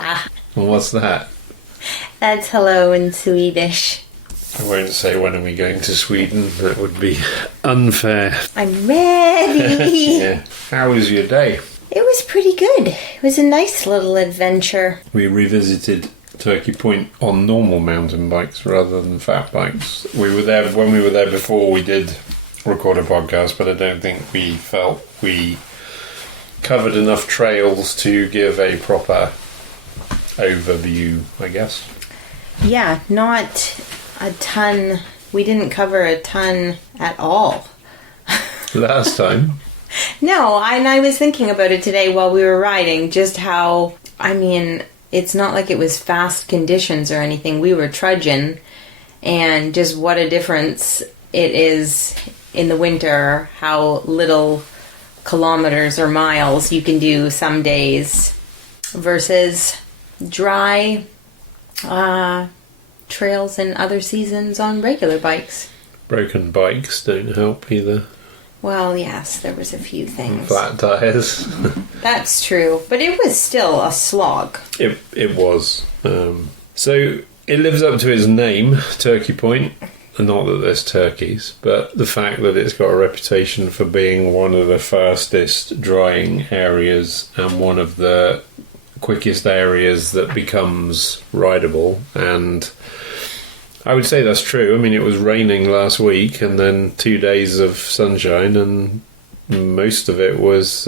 Hola. And what's that? That's hello in Swedish. I won't say when are we going to Sweden. That would be unfair. I'm ready. Yeah. How was your day? It was pretty good. It was a nice little adventure. We revisited Turkey Point on normal mountain bikes rather than fat bikes. We were there when we were there before. We did record a podcast, but I don't think we felt we covered enough trails to give a proper overview, I guess. Yeah, not a ton. We didn't cover a ton at all. Last time. No, and I was thinking about it today while we were riding, just how, I mean, it's not like it was fast conditions or anything. We were trudging, and just what a difference it is in the winter, how little kilometers or miles you can do some days versus dry trails in other seasons on regular bikes. Broken bikes don't help either. Well, yes, there was a few things. Flat tires. That's true, but it was still a slog. It was. So it lives up to its name, Turkey Point. Not that there's turkeys, but the fact that it's got a reputation for being one of the fastest drying areas and one of the quickest areas that becomes rideable. And I would say that's true. I mean, it was raining last week and then 2 days of sunshine, and most of it was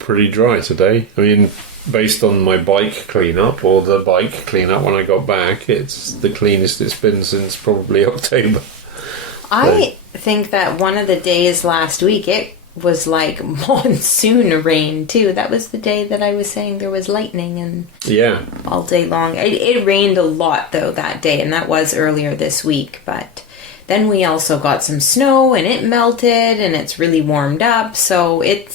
pretty dry today. I mean, based on my bike clean-up, or the bike clean-up when I got back, it's the cleanest it's been since probably October. I think that one of the days last week, it was like monsoon rain too. That was the day that I was saying there was lightning and all day long. It rained a lot though that day, and that was earlier this week, but then we also got some snow and it melted and it's really warmed up, so it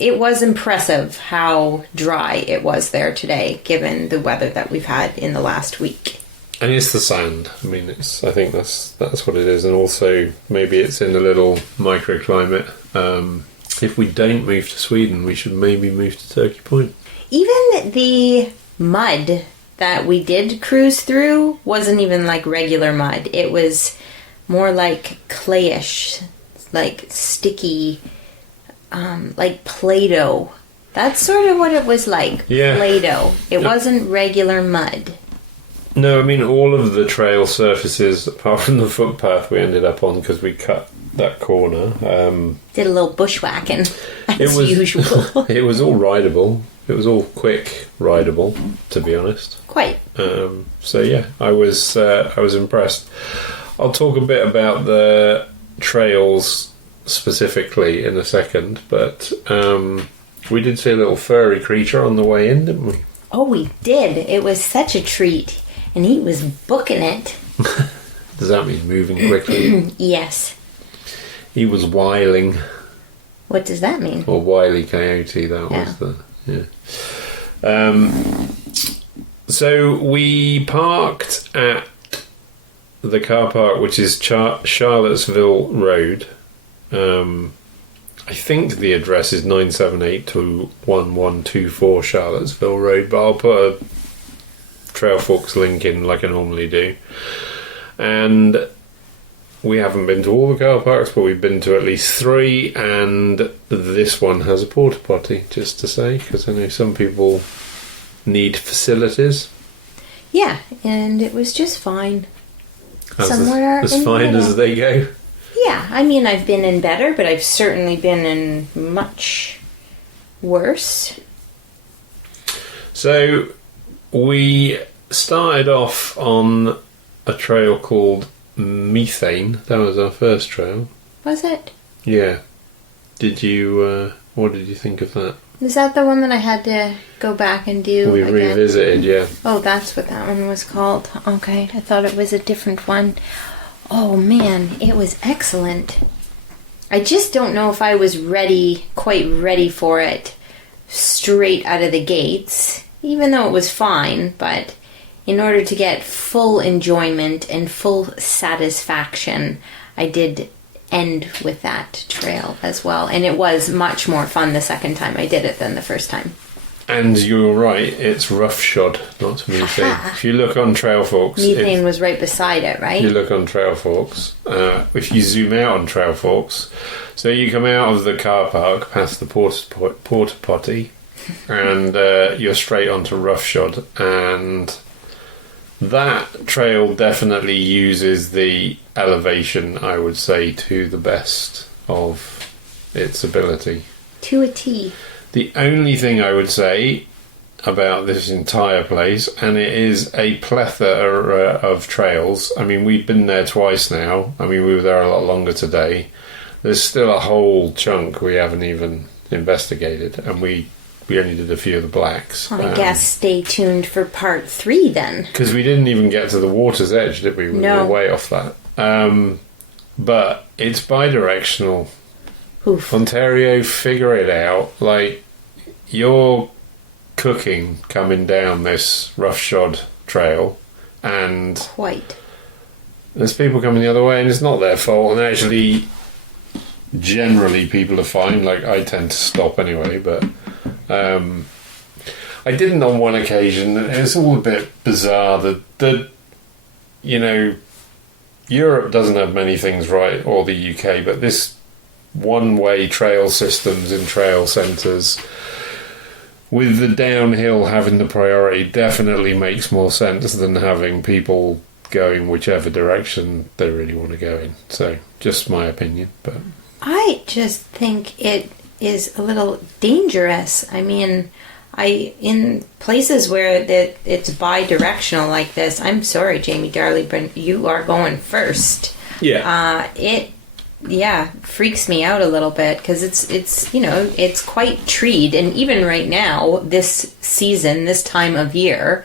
was impressive how dry it was there today, given the weather that we've had in the last week. And it's the sand. I mean, I think that's what it is. And also, maybe it's in a little microclimate. If we don't move to Sweden, we should maybe move to Turkey Point. Even the mud that we did cruise through wasn't even like regular mud. It was more like clayish, like sticky, like Play-Doh. That's sort of what it was like. Yeah. Play-Doh. It wasn't regular mud. No, I mean, all of the trail surfaces, apart from the footpath we ended up on because we cut that corner. Did a little bushwhacking, as usual. It was all rideable. It was all quick rideable, to be honest. Quite. So yeah, I was impressed. I'll talk a bit about the trails specifically in a second, but we did see a little furry creature on the way in, didn't we? Oh, we did. It was such a treat, and he was booking it. Does that mean moving quickly? Yes. He was whiling. What does that mean? Or Wile E. Coyote, that was so we parked at the car park, which is Charlottesville Road. I think the address is 978 to 1124 Charlottesville Road, but I'll put a Trailforks link in like I normally do. And we haven't been to all the car parks, but we've been to at least 3, and this one has a porta potty, just to say, because I know some people need facilities. Yeah, and it was just fine. As fine as they go. Yeah, I mean, I've been in better, but I've certainly been in much worse. So we started off on a trail called Methane. That was our first trail. Was it? Yeah. Did you, what did you think of that? Is that the one that I had to go back and do We again? revisited, yeah. Oh, that's what that one was called. Okay, I thought it was a different one. Oh man, it was excellent. I just don't know if I was quite ready for it straight out of the gates, even though it was fine, but in order to get full enjoyment and full satisfaction, I did end with that trail as well. And it was much more fun the second time I did it than the first time. And you're right, it's roughshod, not to methane. If you look on Trail Forks... Methane was right beside it, right? If you look on Trail Forks, if you zoom out on Trail Forks, so you come out of the car park past the porta potty, and you're straight onto roughshod, and that trail definitely uses the elevation, I would say, to the best of its ability. To a T. The only thing I would say about this entire place, and it is a plethora of trails. I mean, we've been there twice now. I mean, we were there a lot longer today. There's still a whole chunk we haven't even investigated, and we only did a few of the blacks. I guess stay tuned for part 3 then. Because we didn't even get to the water's edge, did we? We were way off that. But it's bi-directional. Oof. Ontario, figure it out. Like, you're cooking coming down this roughshod trail, and quite. There's people coming the other way, and it's not their fault. And actually, generally, people are fine. Like, I tend to stop anyway, but I didn't on one occasion. It's all a bit bizarre. That you know, Europe doesn't have many things right, or the UK, but this one-way trail systems in trail centres, with the downhill having the priority, definitely makes more sense than having people going whichever direction they really want to go in. So, just my opinion. But I just think it is a little dangerous. I mean, in places where it's bi-directional like this, I'm sorry, Jamie Darley, but you are going first. Yeah. It freaks me out a little bit, because it's you know, it's quite treed, and even right now, this season, this time of year,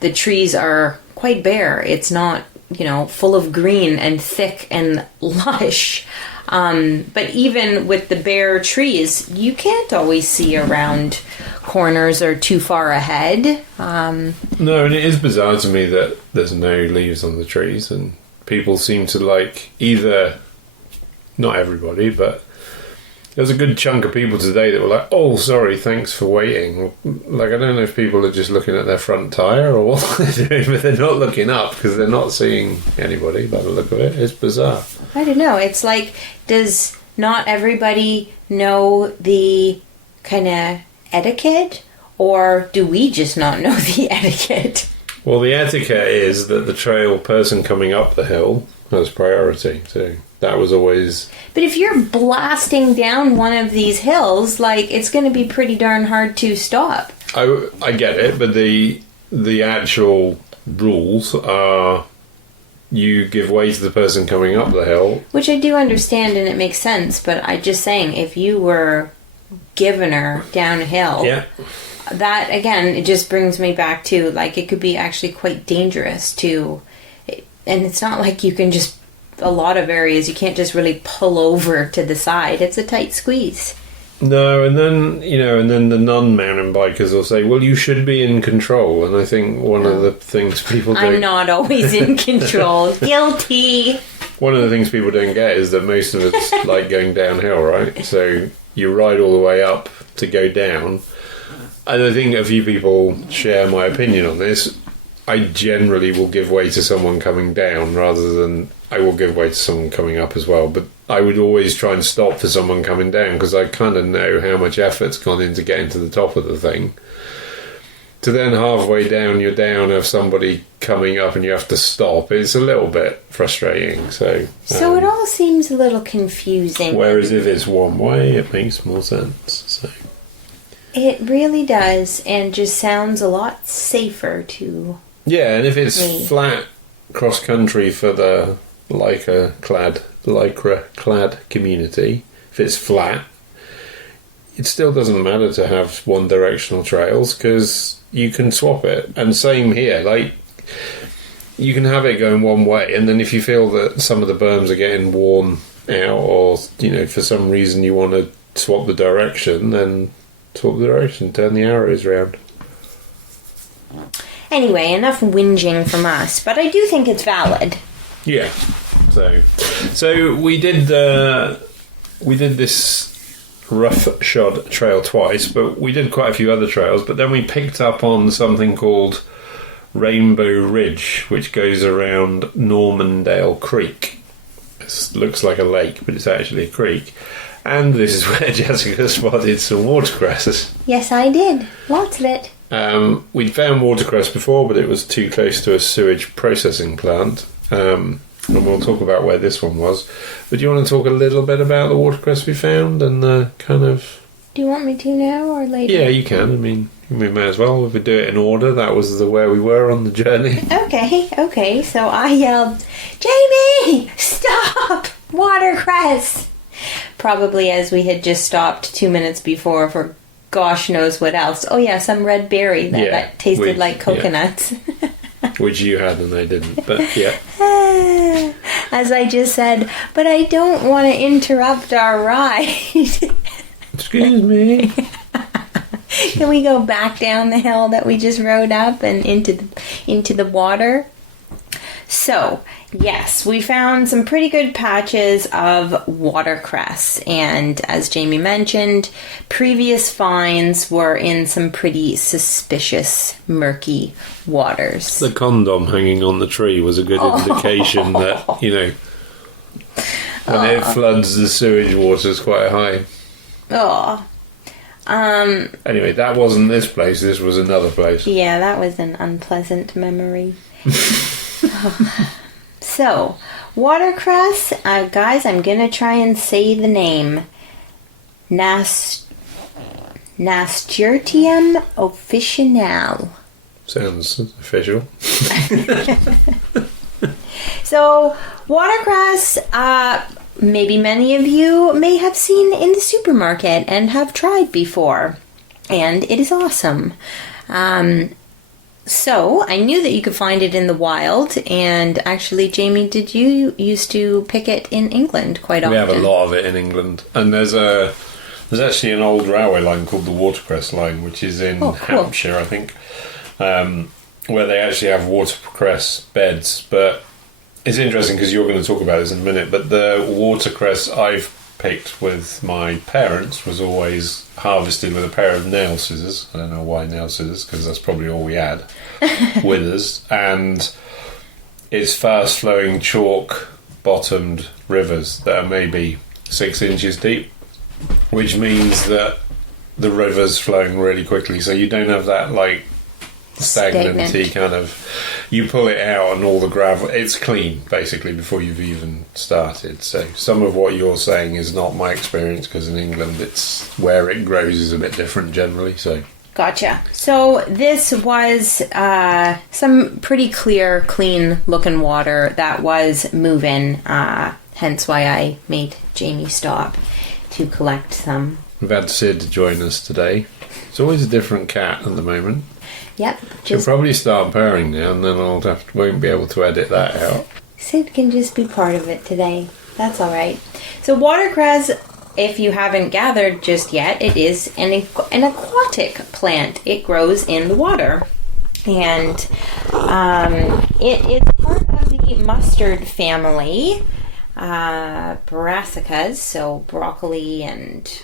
the trees are quite bare. It's not, you know, full of green and thick and lush. But even with the bare trees, you can't always see around corners or too far ahead. No, and it is bizarre to me that there's no leaves on the trees, and people seem to like either... Not everybody, but there's a good chunk of people today that were like, "Oh, sorry, thanks for waiting." Like, I don't know if people are just looking at their front tyre or what they're doing, but they're not looking up because they're not seeing anybody by the look of it. It's bizarre. I don't know. It's like, does not everybody know the kind of etiquette, or do we just not know the etiquette? Well, the etiquette is that the trail person coming up the hill has priority, so that was always... But if you're blasting down one of these hills, like, it's going to be pretty darn hard to stop. I get it, but the actual rules are you give way to the person coming up the hill. Which I do understand, and it makes sense, but I'm just saying, if you were giving her downhill... Yeah. That, again, it just brings me back to, like, it could be actually quite dangerous to... And it's not like you can just... A lot of areas, you can't just really pull over to the side. It's a tight squeeze. No, and then, you know, and then the non-mountain bikers will say, well, you should be in control. And I think one of the things people don't... I'm not always in control. Guilty. One of the things people don't get is that most of us like going downhill, right? So you ride all the way up to go down. And I think a few people share my opinion on this. I generally will give way to someone coming down rather than I will give way to someone coming up as well. But I would always try and stop for someone coming down because I kind of know how much effort's gone into getting to the top of the thing. To then halfway down, you're down, have somebody coming up and you have to stop. It's a little bit frustrating. So it all seems a little confusing. Whereas if it's one way, it makes more sense. So. It really does, and just sounds a lot safer to... Yeah, and if it's flat cross-country for the lycra-clad community, if it's flat, it still doesn't matter to have one-directional trails because you can swap it. And same here, like, you can have it going one way, and then if you feel that some of the berms are getting worn out or, you know, for some reason you want to swap the direction, then... swap the direction, turn the arrows round. Anyway, enough whinging from us, but I do think it's valid. Yeah. So we did this roughshod trail twice, but we did quite a few other trails. But then we picked up on something called Rainbow Ridge, which goes around Normandale Creek. It looks like a lake, but it's actually a creek. And this is where Jessica spotted some watercresses. Yes, I did. Lots of it. We'd found watercress before, but it was too close to a sewage processing plant. And we'll talk about where this one was. But do you want to talk a little bit about the watercress we found and the kind of... Do you want me to now or later? Yeah, you can. I mean, we may as well. If we do it in order, that was where we were on the journey. Okay. So I yelled, Jamie, stop! Watercress! Probably as we had just stopped 2 minutes before for gosh knows what else. Oh yeah, some red berry that tasted like coconuts. Yeah. Which you had and I didn't, but yeah. As I just said, but I don't want to interrupt our ride. Excuse me. Can we go back down the hill that we just rode up and into the water? So, yes, we found some pretty good patches of watercress, and as Jamie mentioned, previous finds were in some pretty suspicious, murky waters. The condom hanging on the tree was a good indication that, when it floods, the sewage water is quite high. Anyway, that wasn't this place, this was another place. Yeah, that was an unpleasant memory. So, watercress, guys, I'm going to try and say the name. Nasturtium officinale. Sounds official. So, watercress, maybe many of you may have seen in the supermarket and have tried before. And it is awesome. So, I knew that you could find it in the wild, and actually, Jamie, did you used to pick it in England quite often? We have a lot of it in England, and there's actually an old railway line called the Watercress line, which is in Hampshire, I think, where they actually have watercress beds, but it's interesting because you're going to talk about this in a minute, but the watercress I've picked with my parents was always harvested with a pair of nail scissors. I don't know why nail scissors, because that's probably all we had with us. And it's fast flowing chalk bottomed rivers that are maybe 6 inches deep, which means that the river's flowing really quickly, so you don't have that like stagnant-y kind of... You pull it out and all the gravel... It's clean, basically, before you've even started. So some of what you're saying is not my experience, because in England, it's where it grows is a bit different generally, so... Gotcha. So this was some pretty clear, clean-looking water that was moving, hence why I made Jamie stop to collect some. We've had Sid join us today. It's always a different cat at the moment. Yep. She'll probably start purring now, and then won't be able to edit that out. Sid can just be part of it today. That's all right. So watercress, if you haven't gathered just yet, it is an aquatic plant. It grows in the water, and it is part of the mustard family, brassicas, so broccoli and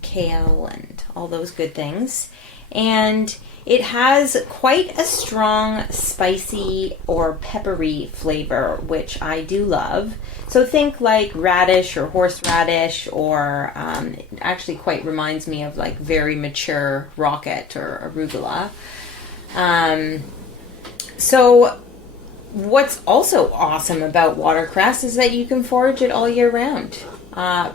kale and all those good things. And it has quite a strong spicy or peppery flavor, which I do love. So think like radish or horseradish, or it actually quite reminds me of like very mature rocket or arugula. So what's also awesome about watercress is that you can forage it all year round,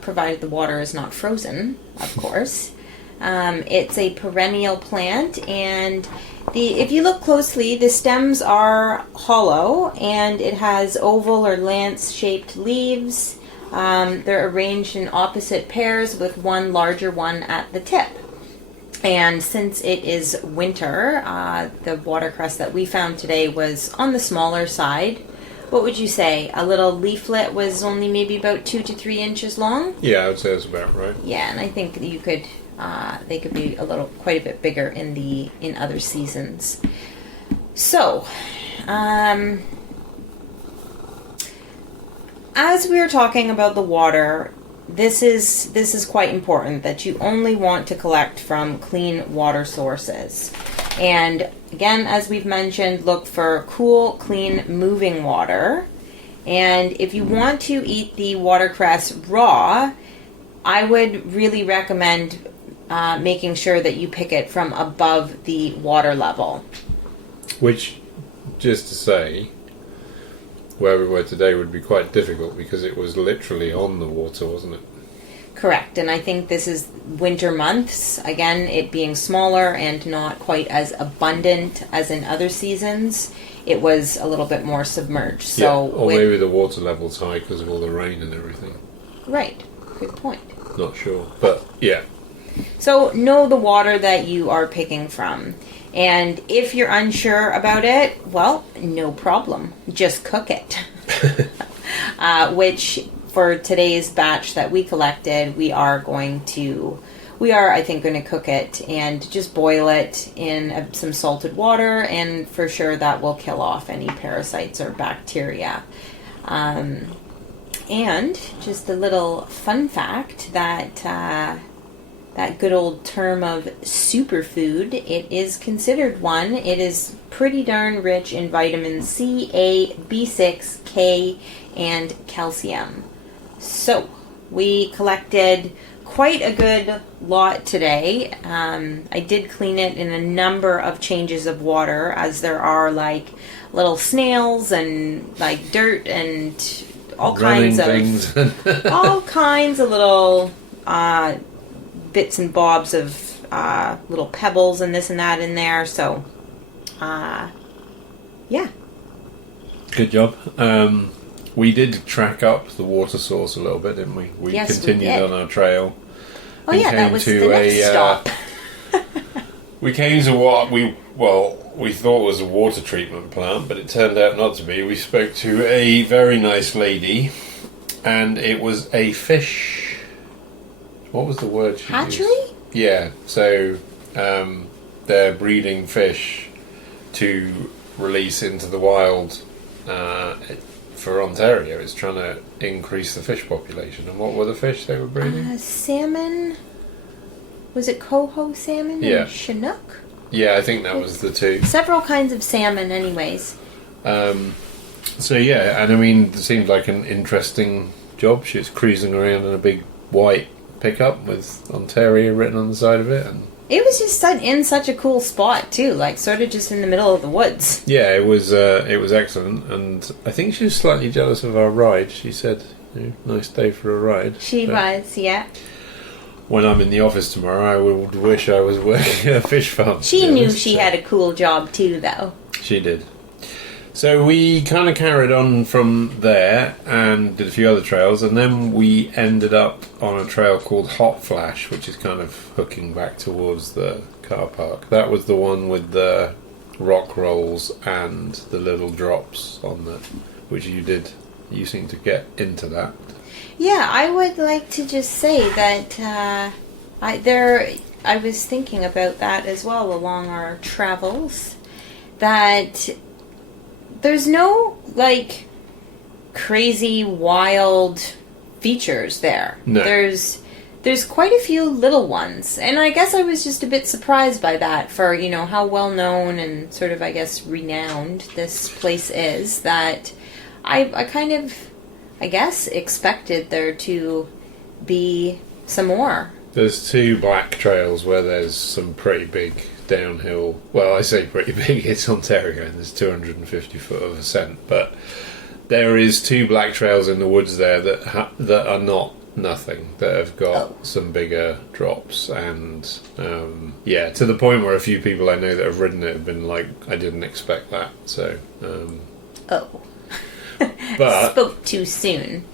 provided the water is not frozen, of course. It's a perennial plant, and if you look closely, the stems are hollow, and it has oval or lance-shaped leaves. They're arranged in opposite pairs with one larger one at the tip. And since it is winter, the watercress that we found today was on the smaller side. What would you say? A little leaflet was only maybe about 2 to 3 inches long? Yeah, I would say that's about right. Yeah, and I think that you could... they could be quite a bit bigger in other seasons. So, as we were talking about the water, this is quite important, that you only want to collect from clean water sources. And again, as we've mentioned, look for cool, clean, moving water. And if you want to eat the watercress raw, I would really recommend making sure that you pick it from above the water level. Which, just to say, where we were today would be quite difficult because it was literally on the water, wasn't it? Correct, and I think this is winter months, again, it being smaller and not quite as abundant as in other seasons. It was a little bit more submerged. So or maybe the water level's high because of all the rain and everything. Right, good point. Not sure, but yeah. So know the water that you are picking from. And if you're unsure about it, well, no problem. Just cook it. Which, for today's batch that we collected, we are, I think, going to cook it and just boil it in some salted water, and for sure that will kill off any parasites or bacteria. And just a little fun fact that that good old term of superfood, it is considered one. It is pretty darn rich in vitamins C, A, B6, K, and calcium. So, we collected quite a good lot today. I did clean it in a number of changes of water, as there are like little snails and like dirt and all kinds of all kinds of little bits and bobs of little pebbles and this and that in there. So, yeah. Good job. We did track up the water source a little bit, didn't we? We continued on our trail. Oh yeah, that was the next stop. We came to what we thought was a water treatment plant, but it turned out not to be. We spoke to a very nice lady, and it was a fish. What was the word she hatchery? used? Yeah, so they're breeding fish to release into the wild for Ontario. It's trying to increase the fish population. And what were the fish they were breeding? Salmon. Was it coho salmon? Yeah. And Chinook? Yeah, I think that was the two. Several kinds of salmon, anyways. So yeah, and I mean, it seemed like an interesting job. She was cruising around in a big white pickup with Ontario written on the side of it, and it was just in such a cool spot too, like sort of just in the middle of the woods. Yeah, it was excellent, and I think she was slightly jealous of our ride. She said, "Nice day for a ride." She was, yeah. When I'm in the office tomorrow, I would wish I was working at a fish farm. She knew she had a cool job too, though. She did. So we kind of carried on from there and did a few other trails, and then we ended up on a trail called Hot Flash, which is kind of hooking back towards the car park. That was the one with the rock rolls and the little drops on the, which you did. You seem to get into that. Yeah, I would like to just say that I was thinking about that as well along our travels, that there's no, like, crazy, wild features there. No. There's quite a few little ones. And I guess I was just a bit surprised by that for, how well-known and sort of, I guess, renowned this place is, that I kind of, I guess, expected there to be some more. There's 2 black trails where there's some pretty big downhill. Well, I say pretty big, it's Ontario and there's 250 foot of ascent, but there is 2 black trails in the woods there that are not nothing, that have got some bigger drops, and to the point where a few people I know that have ridden it have been like, I didn't expect that. So but spoke too soon.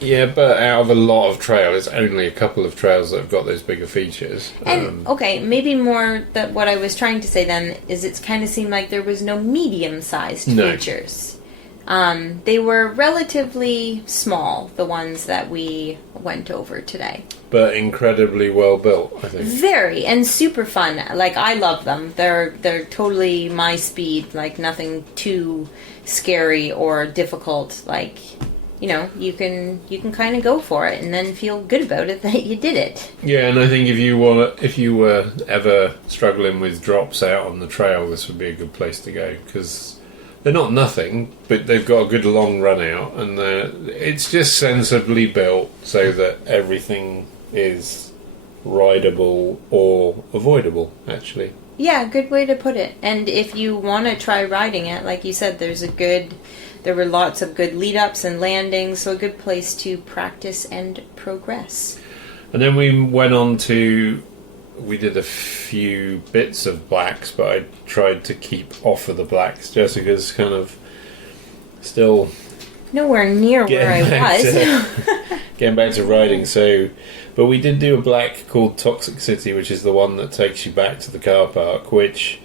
Yeah, but out of a lot of trails, it's only a couple of trails that have got those bigger features. And, maybe more that what I was trying to say then is it's kind of seemed like there was no medium-sized features. They were relatively small, the ones that we went over today. But incredibly well built, I think. Very, and super fun. Like, I love them. They're totally my speed, like nothing too scary or difficult. Like, you can kind of go for it and then feel good about it that you did it. Yeah, and I think if you were ever struggling with drops out on the trail, this would be a good place to go, because they're not nothing, but they've got a good long run out, and it's just sensibly built so that everything is rideable or avoidable, actually. Yeah, good way to put it. And if you want to try riding it, like you said, there were lots of good lead-ups and landings, so a good place to practice and progress. And then we went on to... We did a few bits of blacks, but I tried to keep off of the blacks. Jessica's kind of still... Nowhere near where I was. Getting back to riding, but we did do a black called Toxic City, which is the one that takes you back to the car park, which...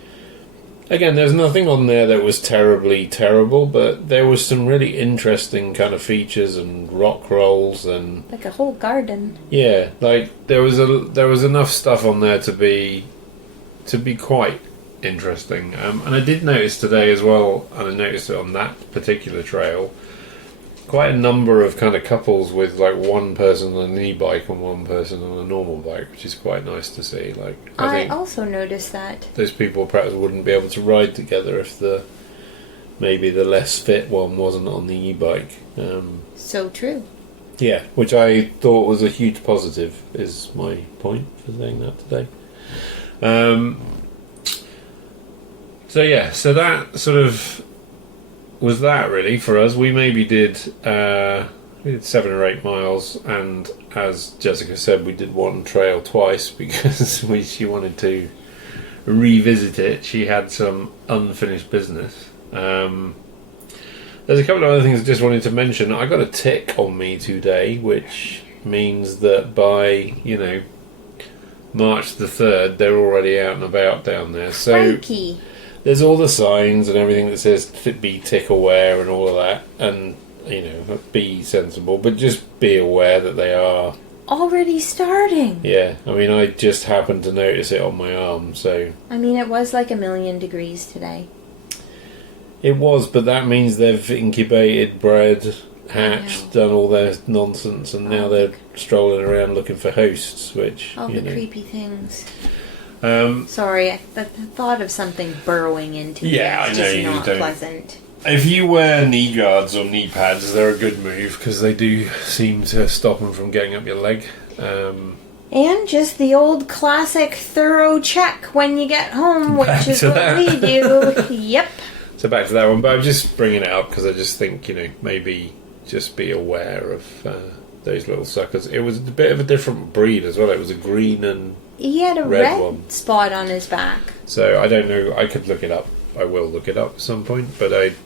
Again, there's nothing on there that was terribly terrible, but there was some really interesting kind of features and rock rolls and... Like a whole garden. Yeah, like there was enough stuff on there to be quite interesting. And I did notice today as well, and I noticed it on that particular trail, quite a number of kind of couples with like one person on an e-bike and one person on a normal bike, which is quite nice to see. Like I think also noticed that those people perhaps wouldn't be able to ride together if maybe the less fit one wasn't on the e-bike. So true. Yeah, which I thought was a huge positive, is my point for saying that today. So that sort of was that really for us. We maybe did 7 or 8 miles, and as Jessica said, we did one trail twice because she wanted to revisit it. She had some unfinished business. There's a couple of other things I just wanted to mention. I got a tick on me today, which means that by March the 3rd they're already out and about down there. So Frankie. There's all the signs and everything that says be tick aware and all of that, and be sensible, but just be aware that they are already starting. Yeah, I mean, I just happened to notice it on my arm, so... I mean, it was like 1,000,000 degrees today. It was, but that means they've incubated, bred, hatched, done all their nonsense, and now they're strolling around looking for hosts, which, all the creepy things. Sorry, I thought of something burrowing into you. Yeah, I know you not don't. Pleasant. If you wear knee guards or knee pads, they're a good move because they do seem to stop them from getting up your leg. And just the old classic thorough check when you get home, which is what we do. Yep. So back to that one, but I'm just bringing it up because I just think, maybe just be aware of those little suckers. It was a bit of a different breed as well. It was a green and he had a red spot on his back. So I don't know. I could look it up. I will look it up at some point. But it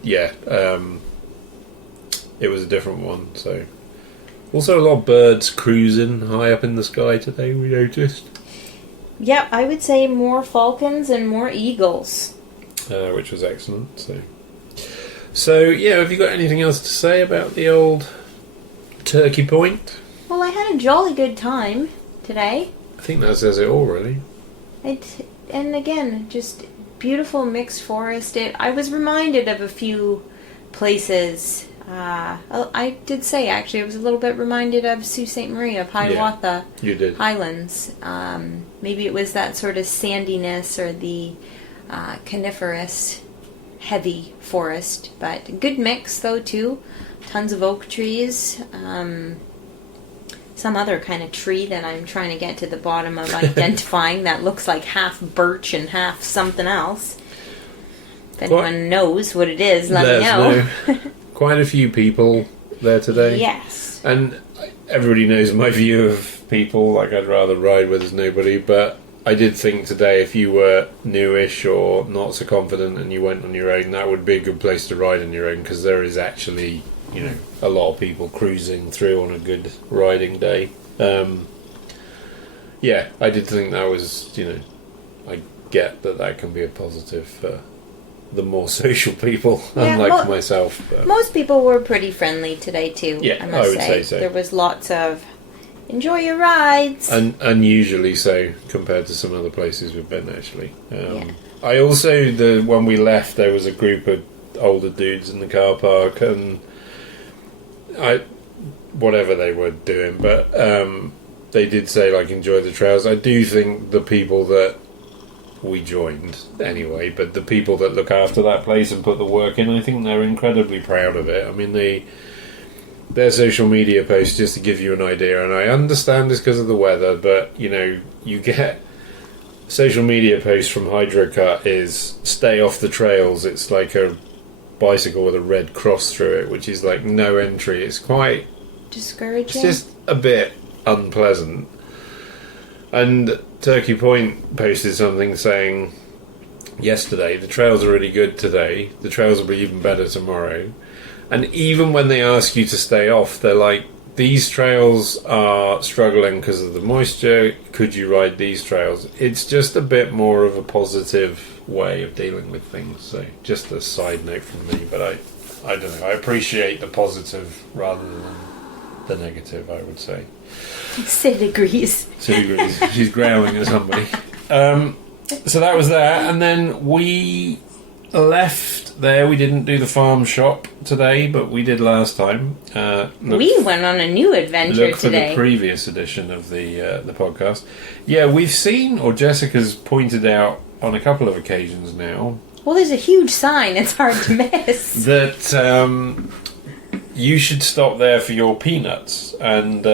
was a different one. So also a lot of birds cruising high up in the sky today. We noticed. Yep, I would say more falcons and more eagles, which was excellent. So yeah, have you got anything else to say about the old Turkey Point? Well, I had a jolly good time today. I think that says it all, really. And again, just beautiful mixed forest. I was reminded of a few places. I did say, actually, I was a little bit reminded of Sault Ste. Marie, of Hiawatha Highlands. Maybe it was that sort of sandiness or the coniferous heavy forest. But good mix, though, too. Tons of oak trees. Some other kind of tree that I'm trying to get to the bottom of identifying that looks like half birch and half something else. If anyone knows what it is, let me know. Quite a few people there today. Yes. And everybody knows my view of people, like I'd rather ride where there's nobody, but I did think today if you were newish or not so confident and you went on your own, that would be a good place to ride on your own, because there is actually... a lot of people cruising through on a good riding day. I did think that was, I get that can be a positive for the more social people, unlike myself. But most people were pretty friendly today too, yeah, I must would say so. There was lots of enjoy your rides. And unusually so compared to some other places we've been, actually. I also, when we left, there was a group of older dudes in the car park, and whatever they were doing, but they did say, like, enjoy the trails. I do think the people that we joined anyway, but the people that look after that place and put the work in, I think they're incredibly proud of it. I mean, their social media posts, just to give you an idea, and I understand this because of the weather, but, you know, you get social media posts from Hydrocut is stay off the trails. It's like a bicycle with a red cross through it, which is like no entry. It's quite discouraging. It's just a bit unpleasant. And Turkey Point posted something saying yesterday, the trails are really good today, the trails will be even better tomorrow. And even when they ask you to stay off, they're like, these trails are struggling because of the moisture, could you ride these trails? It's just a bit more of a positive way of dealing with things. So just a side note from me, but I don't know, I appreciate the positive rather than the negative, I would say. Sid agrees. She's growling at somebody. So that was that, and then we left there. We didn't do the farm shop today, but we did last time. We went on a new adventure look today. For the previous edition of the podcast. Yeah, we've seen, or Jessica's pointed out on a couple of occasions now. Well, there's a huge sign. It's hard to miss. That you should stop there for your peanuts, and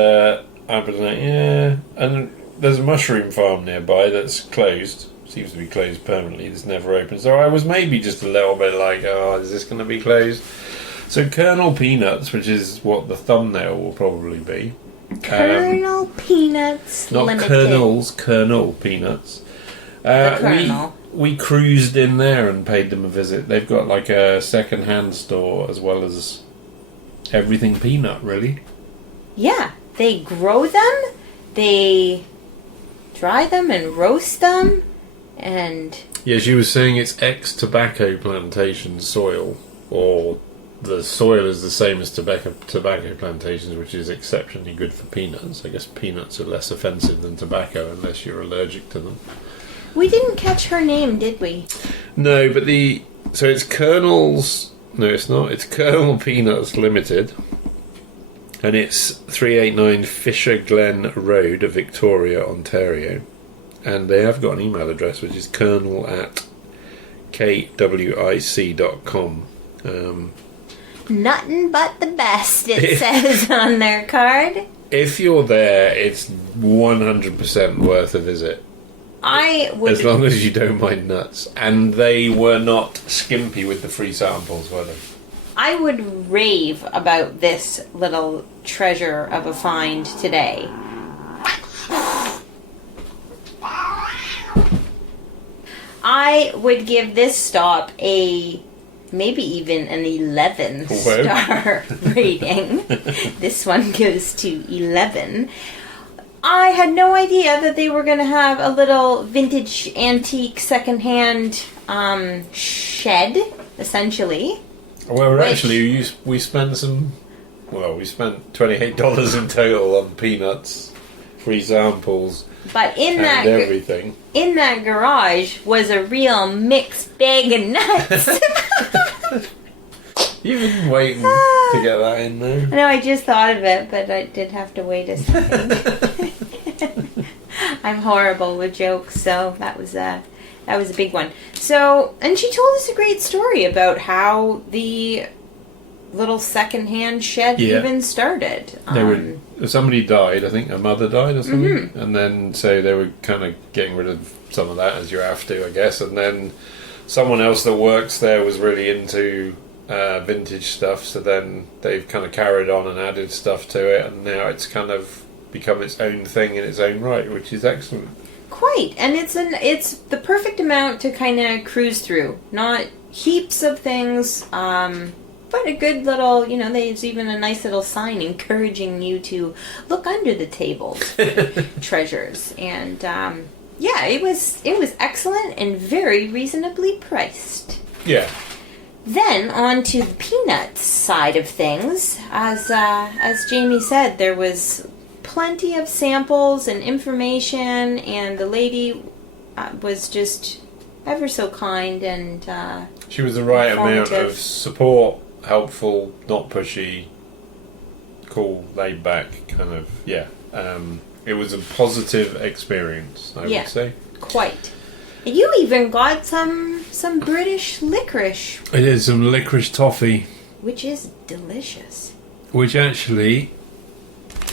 I've been like, yeah. And there's a mushroom farm nearby that's closed. Seems to be closed permanently. It's never open. So I was maybe just a little bit like, oh, is this going to be closed? So Kernel Peanuts, which is what the thumbnail will probably be. Kernel Peanuts not Limited. Kernels, Kernel Peanuts. The Kernel. We cruised in there and paid them a visit. They've got like a second-hand store as well as everything peanut, really. Yeah, they grow them, they dry them and roast them. And yeah, she was saying it's ex-tobacco plantation soil, or the soil is the same as tobacco plantations, which is exceptionally good for peanuts. I guess peanuts are less offensive than tobacco unless you're allergic to them. We didn't catch her name, did we? No, but so it's Kernel's. No, it's not. It's Kernel Peanuts Limited, and it's 389 Fisher Glen Road, Victoria, Ontario. And they have got an email address, which is kernel@kwic.com. Nothing but the best, it says on their card. If you're there, it's 100% worth a visit. I would... As long as you don't mind nuts. And they were not skimpy with the free samples, were they? I would rave about this little treasure of a find today. I would give this stop a maybe even an 11-star rating. This one goes to 11. I had no idea that they were going to have a little vintage, antique, secondhand shed, essentially. Well, actually, we spent we spent $28 in total on peanuts, free samples. But in everything. In that garage was a real mixed bag of nuts. You've been waiting to get that in there. I know, I just thought of it, but I did have to wait a second. I'm horrible with jokes, so that was a big one. So, and she told us a great story about how the little secondhand shed even started. Somebody died, I think a mother died or something, and then so they were kind of getting rid of some of that, as you have to, I guess, and then someone else that works there was really into vintage stuff, so then they've kind of carried on and added stuff to it, and now it's kind of become its own thing in its own right, which is excellent. Quite, and it's the perfect amount to kind of cruise through. Not heaps of things, but a good little, there's even a nice little sign encouraging you to look under the tables for treasures. And it was excellent and very reasonably priced. Yeah. Then on to the peanuts side of things. As Jamie said, there was plenty of samples and information, and the lady was just ever so kind and she was the right amount of support, helpful, not pushy, cool, laid back kind of, it was a positive experience, I would say. Quite. You even got some British licorice. I did some licorice toffee. Which is delicious. Which actually,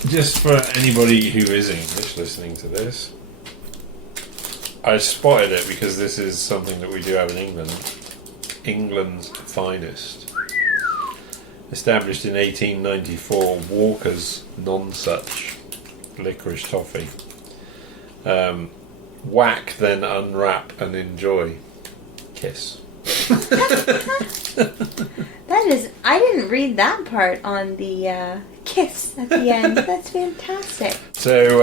just for anybody who is English listening to this, I spotted it because this is something that we do have in England. England's finest. Established in 1894, Walker's Nonsuch licorice toffee. Whack, then unwrap and enjoy. Kiss. That is, I didn't read that part on the kiss at the end. That's fantastic. So,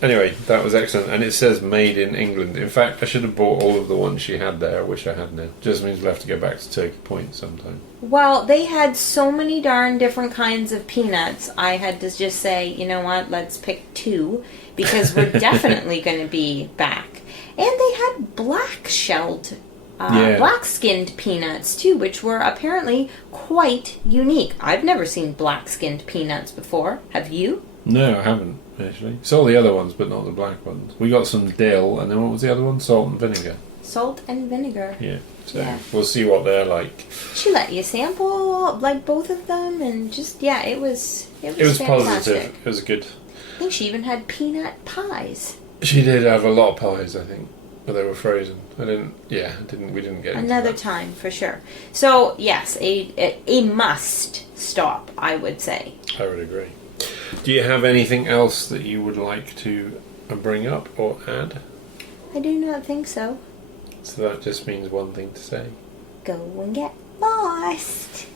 anyway, that was excellent. And it says made in England. In fact, I should have bought all of the ones she had there. I wish I had now. Just means we'll have to go back to Turkey Point sometime. Well, they had so many darn different kinds of peanuts. I had to just say, you know what, let's pick 2. Because we're definitely going to be back. And they had black-shelled, black-skinned peanuts, too, which were apparently quite unique. I've never seen black-skinned peanuts before. Have you? No, I haven't, actually. Saw the other ones, but not the black ones. We got some dill, and then what was the other one? Salt and vinegar. Salt and vinegar. Yeah, so we'll see what they're like. She let you sample, like, both of them, and just, it was fantastic. Positive. It was good. I think she even had peanut pies. She did have a lot of pies, I think, but they were frozen. We didn't get another time for sure. So yes, a must stop, I would say. I would agree. Do you have anything else that you would like to bring up or add? I do not think so. So that just means one thing to say. Go and get lost.